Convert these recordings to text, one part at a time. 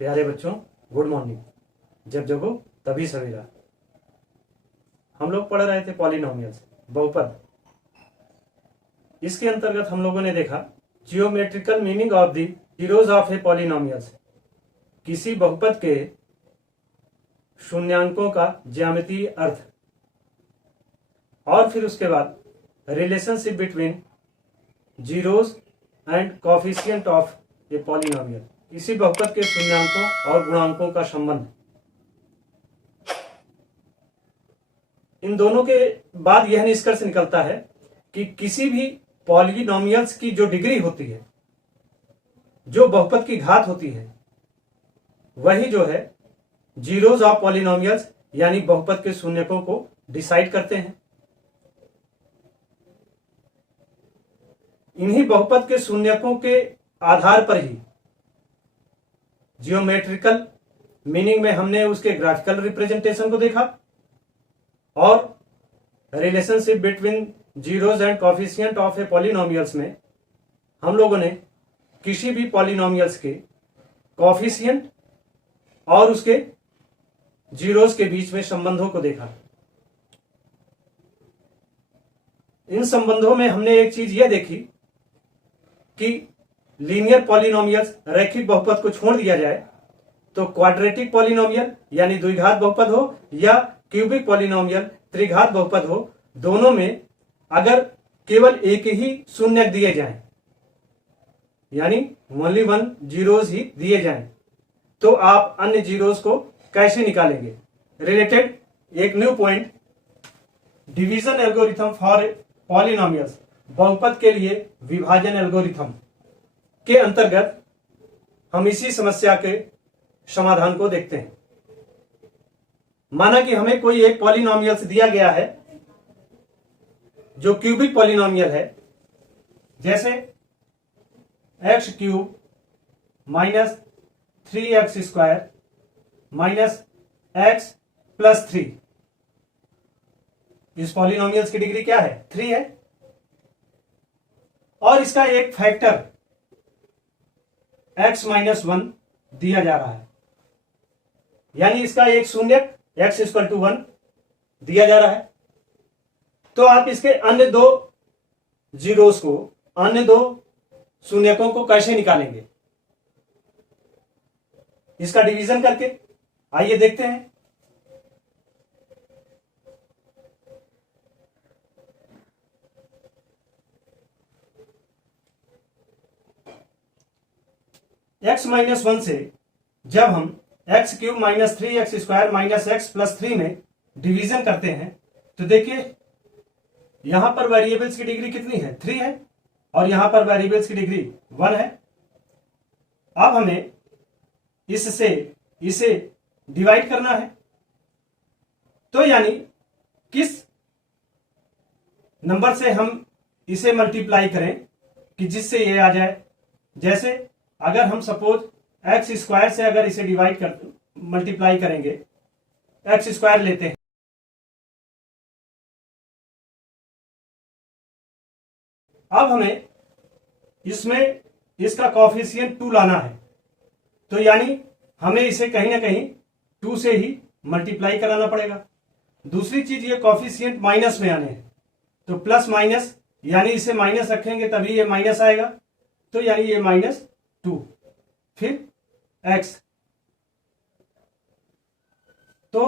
प्यारे बच्चों, good morning. जब जगो तभी सवेरा। हम लोग पढ़ रहे थे पॉलिनोमियल्स, बहुपद। इसके अंतर्गत हम लोगों ने देखा geometrical meaning of the zeros of A polynomials, किसी बहुपद के शून्यांकों का ज्यामितीय अर्थ। और फिर उसके बाद relationship between zeros and coefficient of a polynomial, इसी बहुपद के शून्यांकों और गुणांकों का संबंध। इन दोनों के बाद यह निष्कर्ष निकलता है कि किसी भी पॉलिनोमियल्स की जो डिग्री होती है, जो बहुपद की घात होती है, वही जो है जीरोज ऑफ पॉलिनोमियल्स यानी बहुपद के शून्यकों को डिसाइड करते हैं। इन्हीं बहुपद के शून्यकों के आधार पर ही जियोमेट्रिकल मीनिंग में हमने उसके ग्राफिकल रिप्रेजेंटेशन को देखा, और relationship between zeros and coefficient of A polynomials में हम लोगों ने किसी भी पॉलिनोमियल्स के कोफिशिएंट और उसके जीरोज के बीच में संबंधों को देखा। इन संबंधों में हमने एक चीज यह देखी कि लीनियर पॉलिनोमियल्स, रैखिक बहुपद को छोड़ दिया जाए तो क्वाड्रेटिक पॉलिनोमियल यानी द्विघात बहुपद हो या क्यूबिक पॉलिनोमियल त्रिघात बहुपद हो, दोनों में अगर केवल एक ही शून्यक दिए जाएं, यानी ओनली वन जीरोज ही दिए जाएं, तो आप अन्य जीरोज को कैसे निकालेंगे। रिलेटेड एक new point, division algorithm for polynomials, बहुपद के लिए विभाजन एल्गोरिथम के अंतर्गत हम इसी समस्या के समाधान को देखते हैं। माना कि हमें कोई एक पॉलिनोमियल्स दिया गया है जो क्यूबिक पॉलिनोमियल है, जैसे x cube minus 3x square minus x plus 3। इस पॉलिनोमियल्स की डिग्री क्या है? 3 है, और इसका एक फैक्टर x माइनस 1 दिया जा रहा है, यानी इसका एक शून्यक x इक्वल टू 1 दिया जा रहा है। तो आप इसके अन्य दो जीरोस को, अन्य दो शून्यकों को कैसे निकालेंगे? इसका डिवीजन करके। आइए देखते हैं। x माइनस 1 से जब हम x cube minus 3x square minus x plus 3 में डिवीजन करते हैं तो देखिए यहां पर वेरिएबल्स की डिग्री कितनी है? 3 है, और यहां पर वेरिएबल्स की डिग्री 1 है। अब हमें इससे इसे डिवाइड करना है, तो यानी किस नंबर से हम इसे मल्टीप्लाई करें कि जिससे ये आ जाए। जैसे अगर हम सपोज एक्स स्क्वायर से अगर इसे डिवाइड कर मल्टीप्लाई करेंगे, एक्स स्क्वायर लेते हैं, अब हमें इसमें इसका कोफिशिएंट 2 लाना है, तो यानी हमें इसे कहीं ना कहीं 2 से ही मल्टीप्लाई कराना पड़ेगा। दूसरी चीज, ये कोफिशिएंट माइनस में आने हैं, तो प्लस माइनस यानी इसे माइनस रखेंगे तभी ये माइनस आएगा, तो यानी ये -2, फिर x। तो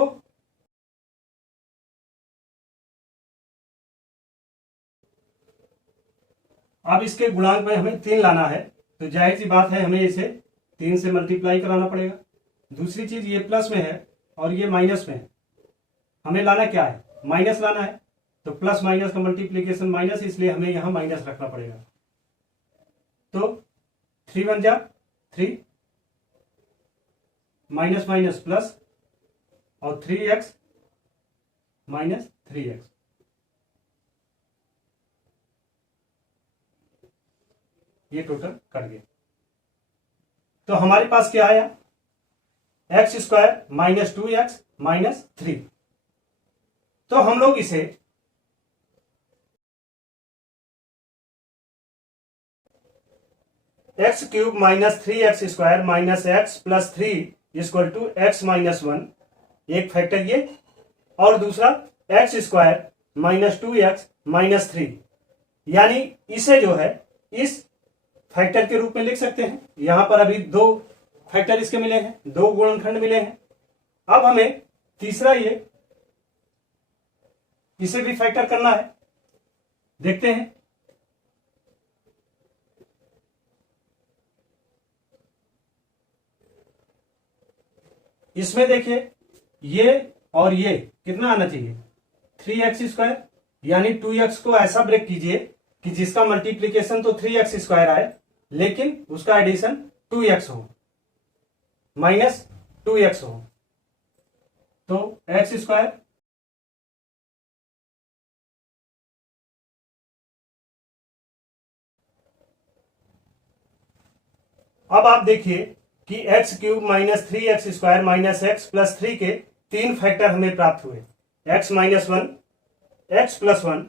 अब इसके गुणांक में हमें 3 लाना है, तो जाहिर सी बात है हमें इसे 3 से मल्टीप्लाई कराना पड़ेगा। दूसरी चीज, ये प्लस में है और ये माइनस में है, हमें लाना क्या है? माइनस लाना है, तो प्लस माइनस का मल्टीप्लीकेशन माइनस, इसलिए हमें यहां माइनस रखना पड़ेगा। तो 3 1 जा 3, माइनस माइनस प्लस, और 3x माइनस 3x। ये टोटल कट गया, तो हमारे पास क्या आया? X square minus 2x minus 3। तो हम लोग इसे x cube minus 3x² minus x plus 3 equal to x minus 1, एक फैक्टर ये, और दूसरा x² माइनस 2x माइनस 3, यानी इसे जो है इस फैक्टर के रूप में लिख सकते हैं। यहां पर अभी दो फैक्टर इसके मिले हैं, दो गुणनखंड मिले हैं। अब हमें तीसरा ये इसे भी फैक्टर करना है, देखते हैं। इसमें देखिए ये और ये कितना आना चाहिए, 3x², यानी 2x को ऐसा ब्रेक कीजिए कि जिसका मल्टीप्लीकेशन तो 3x² आए लेकिन उसका एडिशन 2x हो, माइनस 2x हो, तो x²। अब आप देखिए कि x cube minus 3x² minus x plus 3 के तीन फैक्टर हमें प्राप्त हुए, x माइनस 1, x प्लस 1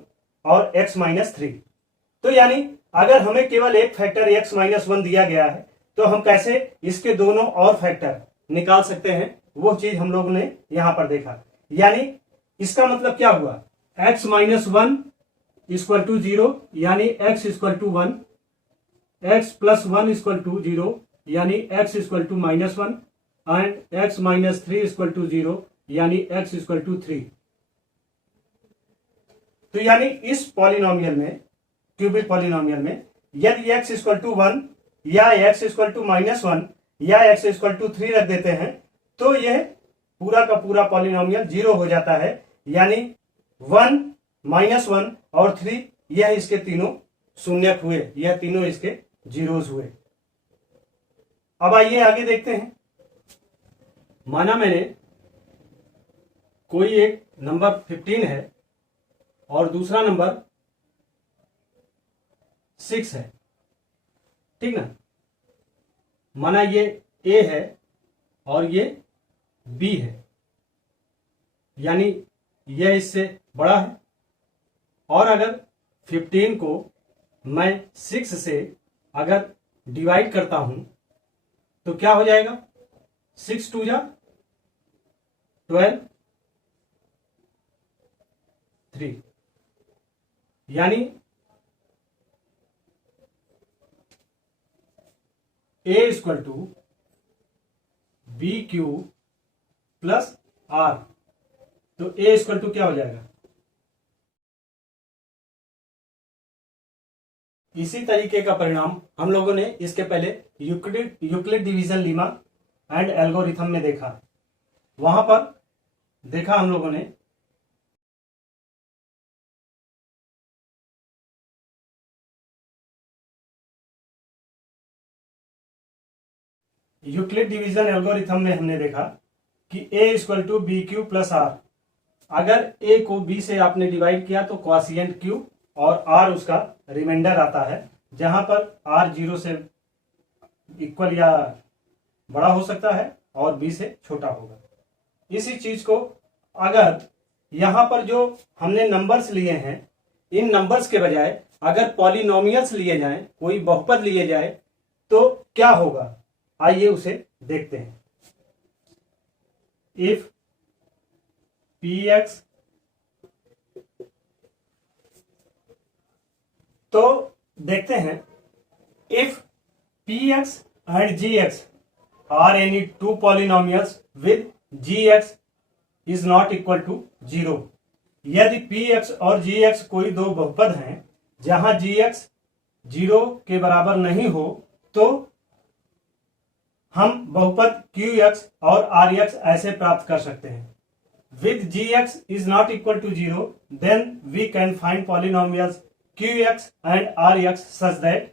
और x माइनस 3। तो यानी अगर हमें केवल एक फैक्टर x माइनस 1 दिया गया है तो हम कैसे इसके दोनों और फैक्टर निकाल सकते हैं, वो चीज हम लोगों ने यहां पर देखा। यानी इसका मतलब क्या हुआ, x माइनस 1 इक्वल टू 0 यानी x equal to 1, x plus 1 equal to 0 यानी x equal to minus 1, and x minus 3 equal to 0 यानी x इक्वल टू 3। तो यानी इस पॉलिनोमियल में, क्यूबिक पॉलिनोमियल में, यदि x इक्वल टू 1 या x इक्वल टू माइनस 1 या x इक्वल टू 3 रख देते हैं तो यह पूरा का पूरा पॉलिनोमियल 0 हो जाता है। यानी 1, माइनस 1 और 3 यह इसके तीनों शून्यक हुए, यह तीनों इसके जीरोस हुए। अब आइए आगे देखते हैं। माना मैंने कोई एक नंबर 15 है और दूसरा नंबर 6 है, ठीक ना। माना ये A है और ये B है, यानी यह इससे बड़ा है। और अगर 15 को मैं 6 से अगर डिवाइड करता हूं तो क्या हो जाएगा, 6 2 जा 12, 3, यानी A equal to B Q plus R, तो A इक्वल टू क्या हो जाएगा। इसी तरीके का परिणाम हम लोगों ने इसके पहले Euclid division Lima and algorithm में देखा। वहां पर देखा हम लोगों ने यूक्लिड डिवीजन एल्गोरिथम में हमने देखा कि A equal to B Q plus R. अगर A को B से आपने डिवाइड किया तो क्वाशिएंट Q और R उसका रिमाइंडर आता है, जहां पर R 0 से इक्वल या बड़ा हो सकता है और B से छोटा होगा। इसी चीज को अगर यहां पर जो हमने नंबर्स लिए हैं, इन नंबर्स के बजाय अगर पॉलिनोमियल्स लिए जाएं, कोई बहुपद लिए जाए तो क्या होगा, आइए उसे देखते हैं। इफ px, तो देखते हैं, if px and gx are any two polynomials with gx is not equal to 0। यदि px और gx कोई दो बहुपद हैं जहां gx 0 के बराबर नहीं हो तो हम बहुपद qx और rx ऐसे प्राप्त कर सकते हैं। With gx is not equal to 0, then we can find polynomials qx and rx such that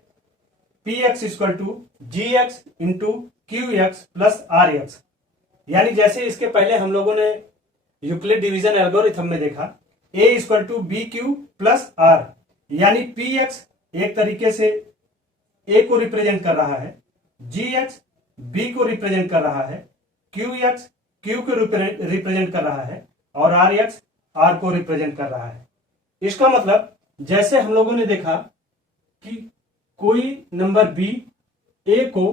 px is equal to gx into qx plus rx। यानी जैसे इसके पहले हम लोगों ने यूक्लिड डिवीजन एल्गोरिथम में देखा, a is equal to bq plus r, यानी px एक तरीके से a को रिप्रेजेंट कर रहा है, gx b को रिप्रेजेंट कर रहा है, qx q को रिप्रेजेंट कर रहा है और rx r को रिप्रेजेंट कर रहा है। इसका मतलब जैसे हम लोगों ने देखा कि कोई नंबर b ए को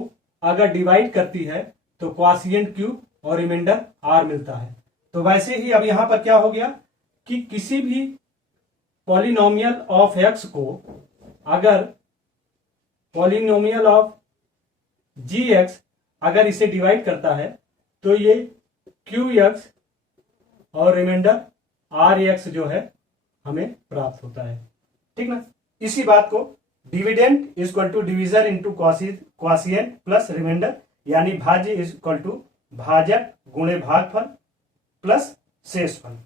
अगर डिवाइड करती है तो क्वाशिएंट क्यू और रिमाइंडर आर मिलता है। तो वैसे ही अब यहां पर क्या हो गया कि किसी भी पॉलिनोमियल ऑफ एक्स को अगर पॉलिनोमियल ऑफ जी एक्स अगर इसे डिवाइड करता है तो ये क्यू एक्स और रिमाइंडर आर एक्स जो है हमें प्राप्त होता है। ठीक ना। इसी बात को dividend is equal to division into quotient plus remainder, यानी भाज्य इज इक्वल टू भाजक गुणे भागफल प्लस शेषफल,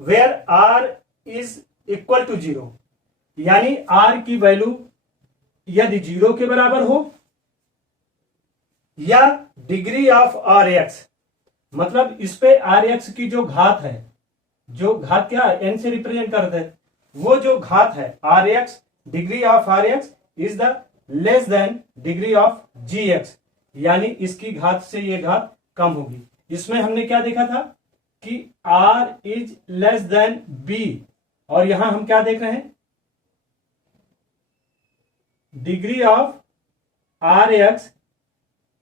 where R is equal to 0, यानी आर की वैल्यू यदि 0 के बराबर हो या डिग्री ऑफ आर एक्स, मतलब इस पे आर एक्स की जो घात है, जो घात क्या है एन से रिप्रेजेंट करते हैं, वो जो घात है r x, degree of r x is the less than degree of g x, यानी इसकी घात से ये घात कम होगी। इसमें हमने क्या देखा था कि r is less than b, और यहां हम क्या देख रहे हैं, degree of r x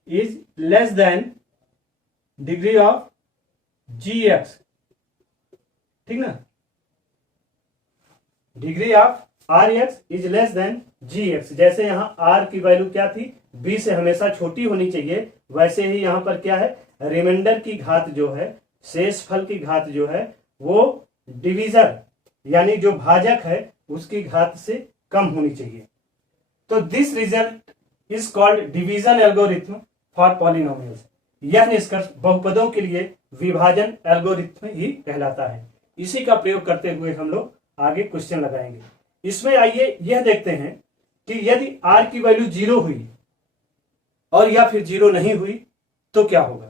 is less than degree of g x. ठीक ना। Degree of r x is less than g x, जैसे यहां आर की वैल्यू क्या थी, बी से हमेशा छोटी होनी चाहिए, वैसे ही यहां पर क्या है, रिमाइंडर की घात जो है, शेषफल की घात जो है, वो डिविजर यानी जो भाजक है उसकी घात से कम होनी चाहिए। तो this result is called division algorithm for polynomials. यह निष्कर्ष बहुपदों के लिए विभाजन एल्गोरिथम ही कहलाता है। इसी का प्रयोग करते हुए हम लोग आगे क्वेश्चन लगाएंगे। इसमें आइए यह देखते हैं कि यदि आर की वैल्यू 0 हुई और या फिर 0 नहीं हुई तो क्या होगा।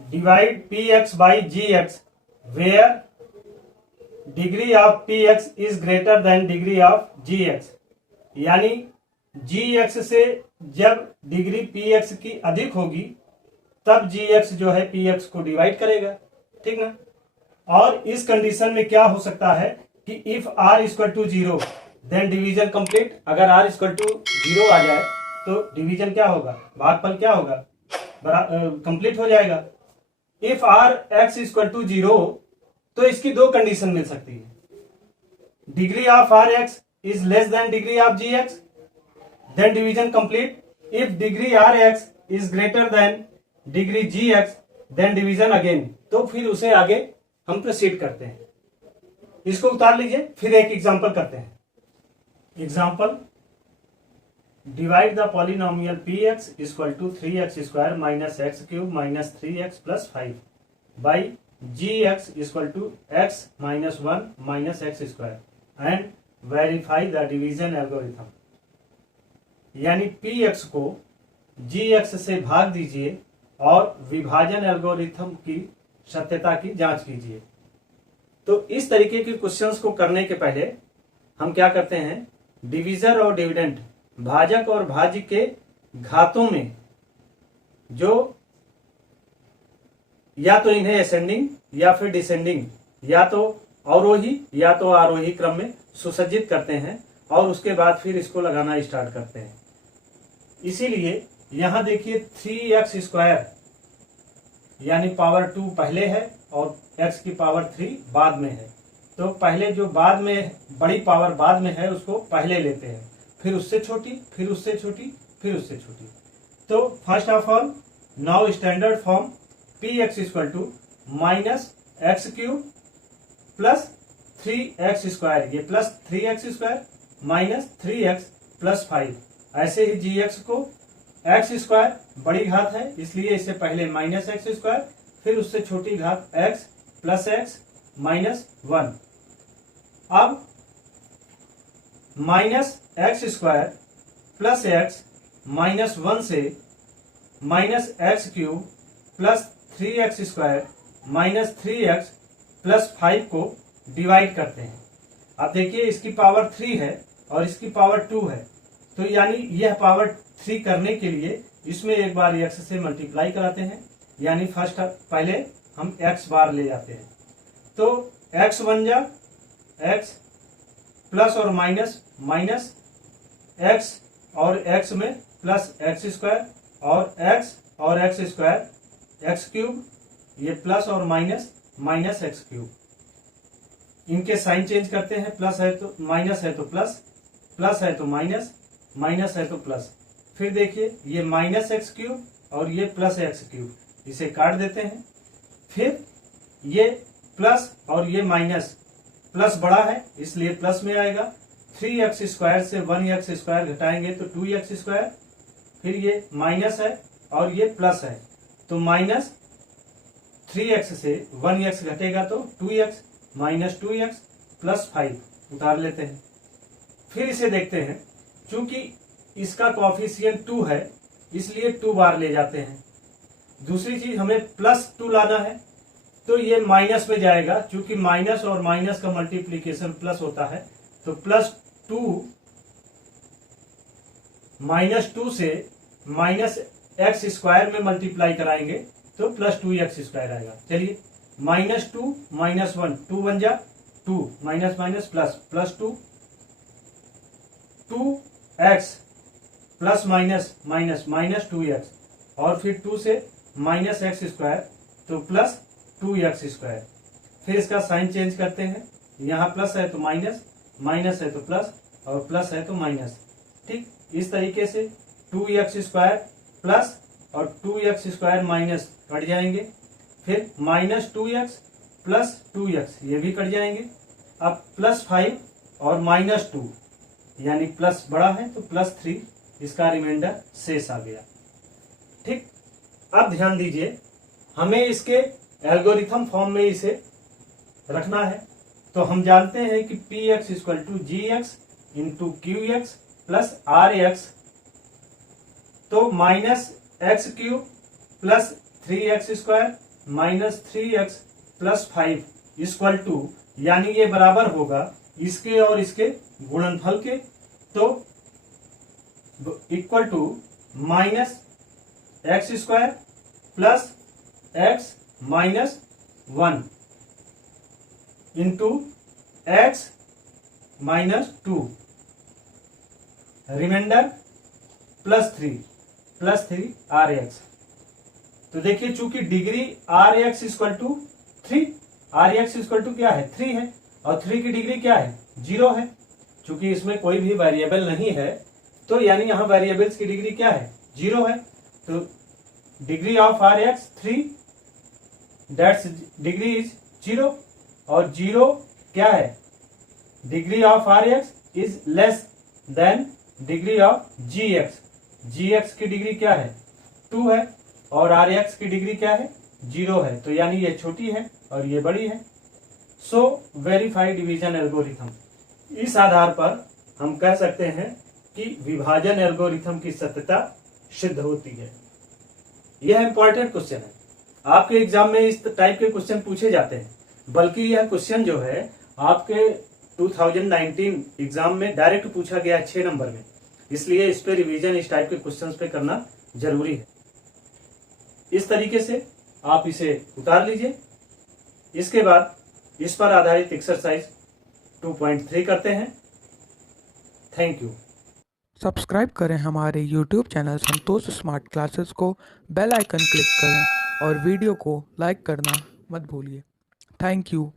Divide p x by g x where degree of p x is greater than degree of g x, यानी जी एक्स से जब डिग्री पी एक्स की अधिक होगी तब जी एक्स जो है पी एक्स को डिवाइड करेगा। ठीक ना। और इस कंडीशन में क्या हो सकता है कि if r equal to 0 then division complete. अगर आर इक्वल टू 0 आ जाए तो डिवीजन क्या होगा, भागफल क्या होगा, कंप्लीट हो जाएगा। If r x equal to 0 तो इसकी दो कंडीशन मिल सकती है, degree of r x is less than degree of g x, then division complete. If degree r x is greater than degree g x then division again, तो फिर उसे आगे हम प्रोसीड करते हैं। इसको उतार लीजिए, फिर एक एग्जांपल करते हैं। Example, divide the polynomial p x equal to 3x square minus x cube minus 3x plus 5 by g x equal to x minus 1 minus x square and verify the division algorithm, यानी p x को g x से भाग दीजिए और विभाजन algorithm की सत्यता की जांच कीजिए। तो इस तरीके के क्वेश्चंस को करने के पहले हम क्या करते हैं, डिवीजर और डिविडेंड, भाजक और भाज्य के घातों में जो या तो इन्हें असेंडिंग या फिर डिसेंडिंग, या तो अवरोही या तो आरोही क्रम में सुसज्जित करते हैं और उसके बाद फिर इसको लगाना स्टार्ट करते हैं। इसीलिए यहां देखिए 3x स्क्वायर यानी पावर 2 पहले है और x की पावर 3 बाद में है। तो पहले जो बाद में बड़ी पावर बाद में है उसको पहले लेते हैं, फिर उससे छोटी, फिर उससे छोटी, फिर उससे छोटी। तो first of all now standard form P x equal to minus x cube plus 3x square, ये plus 3x square minus 3x plus 5। ऐसे ही जी एक्स को एक्स स्क्वायर बड़ी घात है इसलिए इससे पहले माइनस एक्स स्क्वायर, फिर उससे छोटी घात x प्लस एक्स माइनस 1। अब minus x square plus x minus 1 से minus x cube plus 3x square minus 3x plus 5 को डिवाइड करते हैं। अब देखिए इसकी पावर 3 है और इसकी पावर 2 है, तो यानी यह पावर 3 करने के लिए इसमें एक बार x से मल्टीप्लाई कराते हैं, यानी फर्स्ट पहले हम x बार ले जाते हैं। तो x बन जा x प्लस और माइनस माइनस x और x में प्लस एक्स स्क्वायर और x स्क्वायर एक्स क्यूब, ये प्लस और माइनस माइनस एक्स क्यूब। इनके साइन चेंज करते हैं, प्लस है तो माइनस है तो प्लस, प्लस है तो माइनस, माइनस है तो प्लस। फिर देखिए ये माइनस एक्स क्यूब और ये प्लस एक्स क्यूब, इसे काट देते हैं। फिर ये प्लस और ये माइनस, प्लस बड़ा है इसलिए प्लस में आएगा। 3x स्क्वायर से 1x स्क्वायर घटाएंगे तो 2x स्क्वायर। फिर ये माइनस है और ये प्लस है तो माइनस 3x से 1x घटेगा तो 2x माइनस 2x प्लस 5 उतार लेते हैं। फिर इसे देखते हैं, चूंकि इसका कॉफिशिएंट 2 है इसलिए 2 बार ले जाते हैं। दूसरी चीज हमें प्लस 2 लाना है तो ये माइनस में जाएगा, चूंकि माइनस और माइनस का मल्टीप्लीकेशन प्लस होता है तो प्लस 2 माइनस 2 से माइनस एक्स स्क्वायर में मल्टीप्लाई कराएंगे तो प्लस 2x स्क्वायर आएगा। चलिए माइनस 2 माइनस 1 2 बन जा 2 minus minus plus plus 2 2x plus minus minus minus 2x और फिर 2 से माइनस एक्स स्क्वायर तो प्लस 2x स्क्वायर। फिर इसका साइन चेंज करते हैं, यहाँ प्लस है तो माइनस, माइनस है तो प्लस और प्लस है तो माइनस। ठीक इस तरीके से 2x स्क्वायर प्लस और 2x स्क्वायर माइनस कट जाएंगे। फिर माइनस 2x प्लस 2x ये भी कट जाएंगे। अब प्लस 5 और माइनस 2 यानी प्लस बड़ा है तो प्लस 3, इसका रिमाइंडर शेष आ गया। ठीक, अब ध्यान दीजिए, हमें इसके एल्गोरिथम फॉर्म में इसे रखना है। तो हम जानते हैं कि px equal to G X into Q X plus R x, तो minus x cube plus 3x square minus 3x plus 5 equal to, यानी ये बराबर होगा इसके और इसके गुणनफल के, तो equal to minus x square plus x minus 1 into x minus 2, remainder plus 3 r x. तो देखिए चूंकि degree r x equal to 3, r x equal to क्या है 3 है और 3 की डिग्री क्या है 0 है। चूंकि इसमें कोई भी वेरिएबल नहीं है तो यानी यहाँ वेरिएबल्स की डिग्री क्या है 0 है। तो degree of r x 3, that's degree is 0 और 0 क्या है, degree of r x is less than degree of g x. G x की डिग्री क्या है 2 है और आर एक्स की डिग्री क्या है 0 है, तो यानी ये छोटी है और ये बड़ी है। सो वेरीफाई डिवीजन एल्गोरिथम, इस आधार पर हम कह सकते हैं कि विभाजन एल्गोरिथम की सत्यता सिद्ध होती है। यह इंपॉर्टेंट क्वेश्चन है, आपके एग्जाम में इस टाइप के क्वेश्चन पूछे जाते हैं, बल्कि यह क्वेश्चन जो है आपके 2019 एग्जाम में डायरेक्ट पूछा गया 6 नंबर में, इसलिए इस पे रिवीजन इस टाइप के क्वेश्चंस पे करना जरूरी है। इस तरीके से आप इसे उतार लीजिए। इसके बाद इस पर आधारित एक्सरसाइज 2.3 करते हैं। Thank you. सब्सक्राइब करें हमारे YouTube चैनल संतोष स्मार्ट क्लासेस को, बेल आइकन क्लिक करें और वीडियो को लाइक करना मत भूलिए। Thank you.